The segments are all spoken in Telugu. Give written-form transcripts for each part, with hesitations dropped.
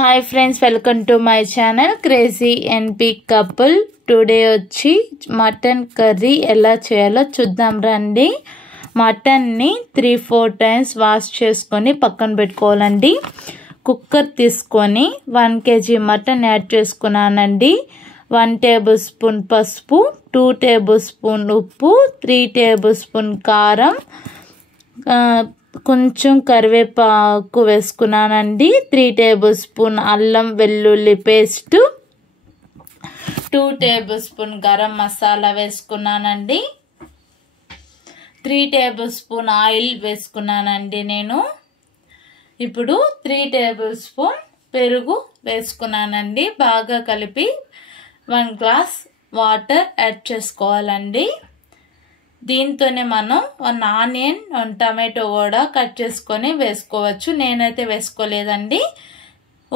Hi friends, welcome to my channel crazy NP couple. Today వచ్చి మటన్ కర్రీ ఎలా చేయాలో చూద్దాం రండి. మటన్ని 3-4 టైమ్స్ వాష్ చేసుకొని పక్కన పెట్టుకోవాలండి. కుక్కర్ తీసుకొని 1 kg మటన్ యాడ్ చేసుకున్నానండి. 1 టేబుల్ స్పూన్ పసుపు, 2 టేబుల్ స్పూన్ ఉప్పు, 3 టేబుల్ స్పూన్ కారం, కొంచెం కరివేపాకు వేసుకున్నానండి. 3 టేబుల్ స్పూన్ అల్లం వెల్లుల్లి paste, 2 tablespoon garam masala వేసుకున్నానండి. 3 టేబుల్ స్పూన్ ఆయిల్ వేసుకున్నానండి నేను. ఇప్పుడు 3 టేబుల్ స్పూన్ పెరుగు వేసుకున్నానండి. బాగా కలిపి 1 గ్లాస్ వాటర్ యాడ్ చేసుకోవాలండి. దీంతోనే మనం 1 ఆనియన్ 1 టమాటో కూడా కట్ చేసుకొని వేసుకోవచ్చు. నేనైతే వేసుకోలేదండి.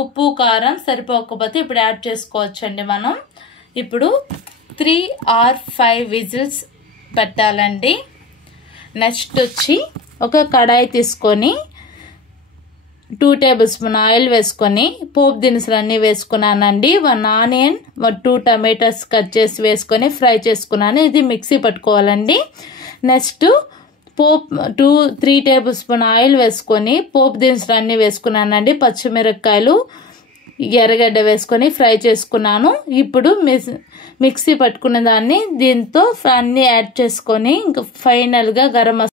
ఉప్పు కారం సరిపోకపోతే ఇప్పుడు యాడ్ చేసుకోవచ్చండి మనం. ఇప్పుడు 3 or 5 విజిల్స్ పెట్టాలండి. నెక్స్ట్ వచ్చి ఒక కడాయి తీసుకొని 2 టేబుల్ స్పూన్ ఆయిల్ వేసుకొని పోపు దినుసులన్నీ వేసుకున్నానండి. 1 ఆనియన్ 2 టమాటోస్ కట్ చేసి వేసుకొని ఫ్రై చేసుకున్నాను. ఇది మిక్సీ పట్టుకోవాలండి. నెక్స్ట్ 3 టేబుల్ స్పూన్ ఆయిల్ వేసుకొని పోపు దినుసులు అన్నీ వేసుకున్నానండి. పచ్చిమిరపకాయలు, ఎర్రగడ్డ వేసుకొని ఫ్రై చేసుకున్నాను. ఇప్పుడు మిక్సీ పట్టుకున్న దాన్ని దీంతో అన్నీ యాడ్ చేసుకొని ఇంకా ఫైనల్గా గరం